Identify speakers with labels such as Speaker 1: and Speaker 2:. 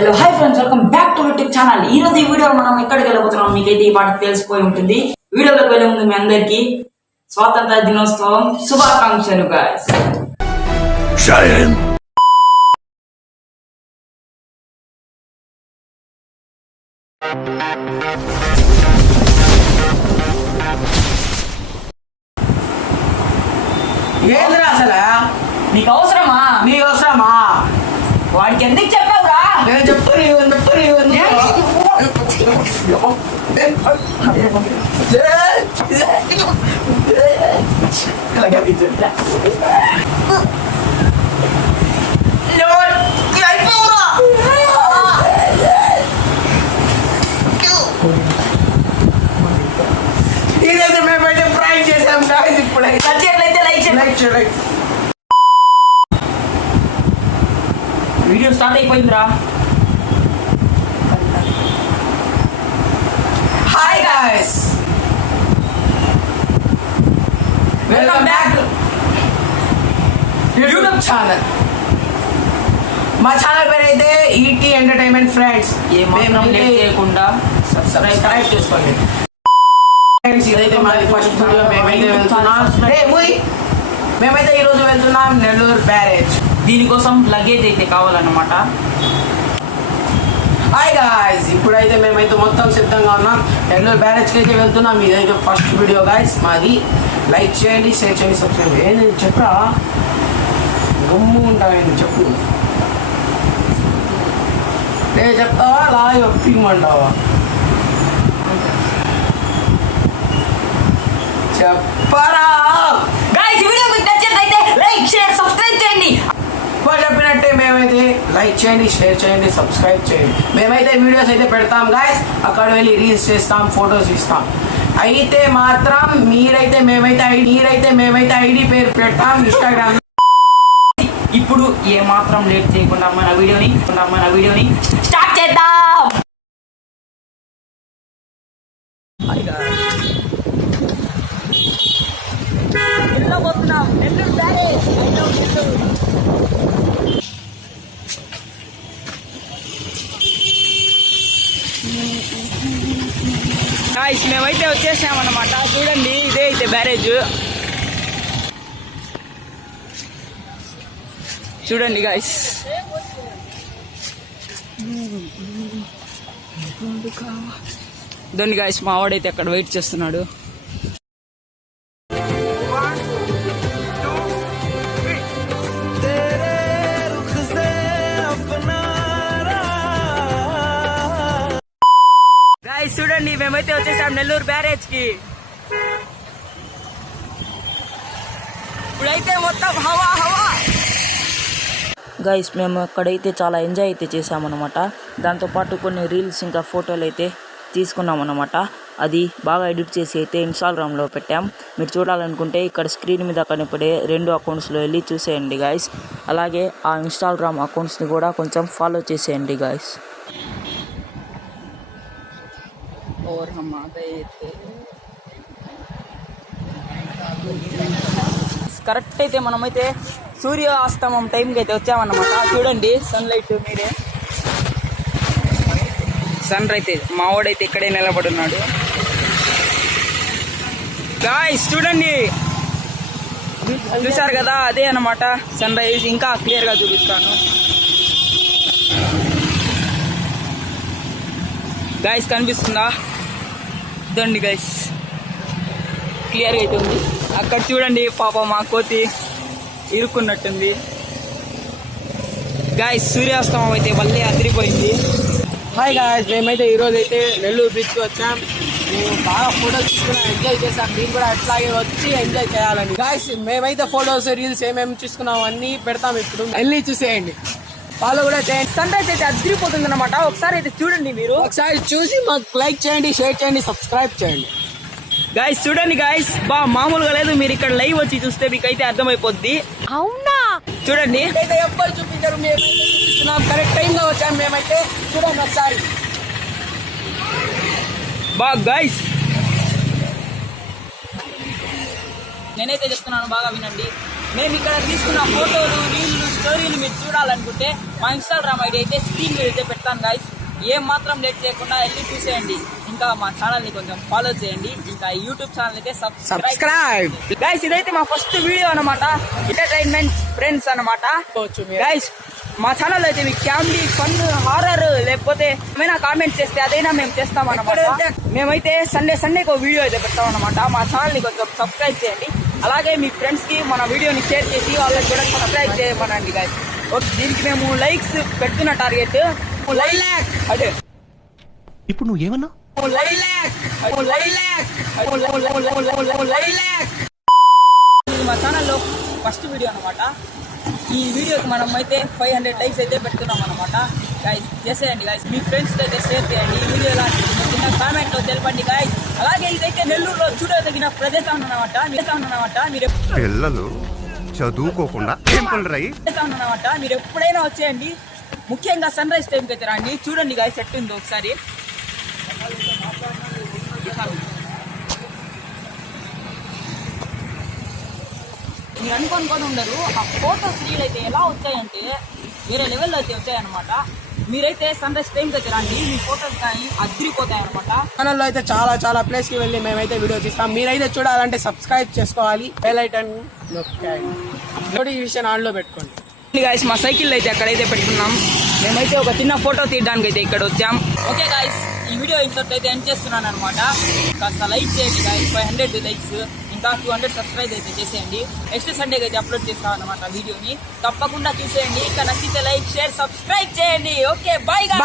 Speaker 1: Hello hi friends welcome back to YouTube channel ఈ రోజు ఈ వీడియో మనం ఎక్కడికి వెళ్ళబోతున్నాం మీకైతే ఈ పాట తెలిసిపోయి ఉంటుంది. వీడియోలోకి వెళ్ళే ముందు మీ అందరికీ స్వాతంత్ర దినోత్సవం శుభాకాంక్షలు
Speaker 2: Giant.
Speaker 3: ఏంద్రా అసలు?
Speaker 1: నీకు అవసరమా?
Speaker 3: నీకు అవసరమా?
Speaker 1: వాడికి ఎందుకు చెప్పావురా
Speaker 3: నేను చెప్పు నీవు చెప్పు నీవు ఇదైతే మేమైతే ప్రాంక్ చేసాం guys ఇప్పుడైతే
Speaker 1: నచ్చినట్లయితే లైక్ చేయండి
Speaker 3: లైక్ చూడండి
Speaker 1: వీడియో స్టార్ట్ అయిపోయిందిరా
Speaker 3: hi guys welcome back YouTube channel మా ఛానల్ పేరు అయితే ఈటీ ఎంటర్టైన్మెంట్ ఫ్రెండ్స్
Speaker 1: ఏ మాత్రం లేట్ చేయకుండా సబ్స్క్రైబ్
Speaker 3: సబ్స్క్రైబ్ చేసుకోండి ఫ్రెండ్స్ ఇదైతే మాది ఫస్ట్ వీడియో మేమైతే వెళ్తున్నాం రే మూయ్ మేమైతే ఈరోజు వెళ్తున్నాం నెల్లూరు బ్యారేజ్
Speaker 1: దీనికోసం లగేజ్ అయితే కావాలన్నమాట.
Speaker 3: హాయ్ గాయ్స్ ఇప్పుడైతే మేమైతే మొత్తం సిద్ధంగా ఉన్నాం. నెల్లూరు బ్యారేజ్కి అయితే వెళ్తున్నాం. ఇదైతే ఫస్ట్ వీడియో గాయ్స్ మాది లైక్ చేయండి షేర్ చేయండి సబ్స్క్రైబ్ ఏంది చెప్పరా? గమ్ము ఉంటావేంటి చెప్పు. రే చెప్తావా? లాగా ఒప్పిమంటావా చెప్పరా?
Speaker 1: గైస్ వీడియో మీకు నచ్చినట్లయితే లైక్ షేర్ సబ్స్క్రైబ్ చేయండి
Speaker 3: వాళ్ళు చెప్పినట్టే మేమైతే లైక్ చేయండి షేర్ చేయండి సబ్స్క్రైబ్ చేయండి. మేమైతే వీడియోస్ అయితే పెడతాం గాయస్ అక్కడ వెళ్ళి రీల్స్ చేస్తాం ఫొటోస్ ఇస్తాం. అయితే మాత్రం మీరైతే మేమైతే మీరైతే మేమైతే ఐడి పేరు పెడతాం ఇన్స్టాగ్రామ్
Speaker 1: ఇప్పుడు ఏ మాత్రం లేట్ చేయకుండా మన వీడియోని మన వీడియోని స్టార్ట్ చేద్దాం వెళ్ళబోతున్నాం నెల్లూరు బ్యారేజ్ ఫ్రెండ్స్ మేమైతే వచ్చేసామన్నమాట. చూడండి ఇదే అయితే బ్యారేజ్. చూడండి గాయస్ దొన్ని గాయస్ మా వాడైతే అక్కడ వెయిట్ చేస్తున్నాడు. మేమైతే వచ్చేసాం నెల్లూరు బ్యారేజ్కి. ఇప్పుడైతే మొత్తం హవా హవా. గైస్ మేము అక్కడైతే చాలా ఎంజాయ్ అయితే చేసామన్నమాట. దాంతోపాటు కొన్ని రీల్స్ ఇంకా ఫోటోలు అయితే తీసుకున్నామన్నమాట. అది బాగా ఎడిట్ చేసి అయితే ఇన్స్టాగ్రామ్లో పెట్టాం. మీరు చూడాలనుకుంటే ఇక్కడ స్క్రీన్ మీద కనపడే రెండు అకౌంట్స్లో వెళ్ళి చూసేయండి గాయస్ అలాగే ఆ ఇన్స్టాగ్రామ్ అకౌంట్స్ని కూడా కొంచెం ఫాలో చేసేయండి గాయస్ और हम आ गए थे కరెక్ట్ అయితే మనమైతే సూర్యాస్తమం టైంకి అయితే వచ్చామన్నమాట చూడండి సన్లైట్ మీరే సన్ అయితే మావాడైతే ఇక్కడే నిలబడి ఉన్నాడు గాయస్ చూడండి చూసారు కదా అదే అన్నమాట సన్ రైజ్ ఇంకా క్లియర్గా చూపిస్తాను గాయస్ కనిపిస్తుందా ఇదండి గైస్ క్లియర్ అయితే ఉంది అక్కడ చూడండి పాప మా కోతి ఇరుక్కున్నట్టుంది. గాయస్ సూర్యాస్తమం అయితే మళ్ళీ అదిరిపోయింది.
Speaker 3: హాయ్ గాయస్ మేమైతే ఈరోజు అయితే నెల్లూరు బీచ్కి వచ్చాం. మేము బాగా ఫోటోస్ తీసుకున్నాం ఎంజాయ్ చేసాం మీరు కూడా అట్లాగే వచ్చి ఎంజాయ్ చేయాలని. గాయస్ మేమైతే ఫోటోస్ రీల్స్ ఏమేమి చూసుకున్నాం అన్నీ పెడతాం ఇప్పుడు. వెళ్ళి చూసేయండి. ఫాలో కూడా చేయండి.
Speaker 1: సన్ రైజ్ అయితే అదిరిపోతుంది అనమాట ఒకసారి అయితే చూడండి మీరు.
Speaker 3: ఒకసారి చూసి మాకు లైక్ చేయండి షేర్ చేయండి సబ్స్క్రైబ్ చేయండి.
Speaker 1: గాయస్ చూడండి గాయస్ బా మామూలుగా లేదు. మీరు ఇక్కడ లైవ్ వచ్చి చూస్తే మీకు అయితే అర్థమైపోద్ది. అవునా? చూడండి.
Speaker 3: ఎవ్వరు చూపించారు. చూపిస్తున్నాం. కరెక్ట్ టైంలో వచ్చాం మేమైతే. చూడండి ఒకసారి.
Speaker 1: బా గాయస్ నేనైతే చెప్తున్నాను బాగా వినండి. మేము ఇక్కడ తీసుకున్న ఫోటోలు రీల్లు మీరు చూడాలనుకుంటే మా ఇన్స్టాగ్రామ్ ఐడి అయితే స్క్రీన్ మీద అయితే పెడతాను గాయస్ ఏం మాత్రం లేట్ చేయకుండా వెళ్ళి చూసేయండి. ఇంకా మా ఛానల్ని కొంచెం ఫాలో చేయండి. ఇంకా యూట్యూబ్ ఛానల్ అయితే సబ్స్క్రైబ్ గైస్ ఇదైతే మా ఫస్ట్ వీడియో అన్నమాట. ఎంటర్టైన్మెంట్ ఫ్రెండ్స్
Speaker 3: మీరు.
Speaker 1: గైస్ మా ఛానల్ అయితే మీకు కామెడీ ఫన్ హారర్ లేకపోతే ఏమైనా కామెంట్ చేస్తే అదైనా మేము చేస్తాం అన్నమాట. మేమైతే సండే సండే ఒక వీడియో అయితే పెడతాం అన్నమాట. మా ఛానల్ని కొంచెం సబ్స్క్రైబ్ చేయండి. అలాగే మీ ఫ్రెండ్స్కి మన వీడియోని షేర్ చేసి వాళ్ళకి కూడా సబ్స్క్రైబ్ చేయమనండి గైస్ దీనికి మేము లైక్స్ పెడుతున్న టార్గెట్ లైక్ అదే.
Speaker 2: ఇప్పుడు నువ్వు ఏమన్నా?
Speaker 1: మా ఛానల్లో ఫస్ట్ వీడియో అనమాట ఈ వీడియోకి మనం అయితే ఫైవ్ హండ్రెడ్ లైక్స్ అయితే పెడుతున్నాం అనమాట గైస్ చేసేయండి గైస్ మీ ఫ్రెండ్స్ అయితే షేర్ చేయండి. ఈ వీడియో ఎలా కింద కామెంట్లో తెలపండి గైస్ అలాగే ఇదైతే నెల్లూరులో చూడదగిన ప్రదేశం అన్నమాట. ప్రదేశం అన్నమాట. మీరు
Speaker 4: చదువుకోకుండా ఏం పనులు రాయి
Speaker 1: మీరు ఎప్పుడైనా వచ్చేయండి. ముఖ్యంగా సన్ రైజ్ టైంకి అయితే రండి. చూడండి సెట్ ఉందో ఒకసారి. మీరు అనుకోనుకొని ఉండరు. ఆ ఫోటోస్ రీల్ అయితే ఎలా వచ్చాయంటే వేరే లెవెల్లో అయితే వచ్చాయన్నమాట. మీరైతే సన్ రైజ్ టైంకి అయితే రండి మీ ఫోటోస్ కానీ అదిరిపోతాయి అనమాట
Speaker 3: ఛానల్లో అయితే చాలా చాలా ప్లేస్కి వెళ్ళి మేమైతే వీడియో తీస్తాం. మీరైతే చూడాలంటే సబ్స్క్రైబ్ చేసుకోవాలి. బెల్ ఐటన్ నొక్కండి నోటిఫికేషన్ ఆన్లో పెట్టుకోండి.
Speaker 1: గాయస్ మా సైకిల్ అయితే అక్కడైతే పెట్టుకున్నాం. మేమైతే ఒక చిన్న ఫోటో తీయడానికి అయితే ఇక్కడ వచ్చాం. ఓకే గాయస్ ఈ వీడియో ఇంతటితో అయితే ఎండ్ చేస్తున్నాను అనమాట కాస్త లైక్ చేయండి గాయస్ ఫైవ్ హండ్రెడ్ లైక్స్ ఇంకా టూ హండ్రెడ్ సబ్స్క్రైబ్ అయితే చేసేయండి. నెక్స్ట్ సండేకి అయితే అప్లోడ్ చేస్తాం అనమాట వీడియోని తప్పకుండా చూసేయండి. ఇంకా నచ్చితే లైక్ షేర్ సబ్స్క్రైబ్ చేయండి. ఓకే బాయ్గా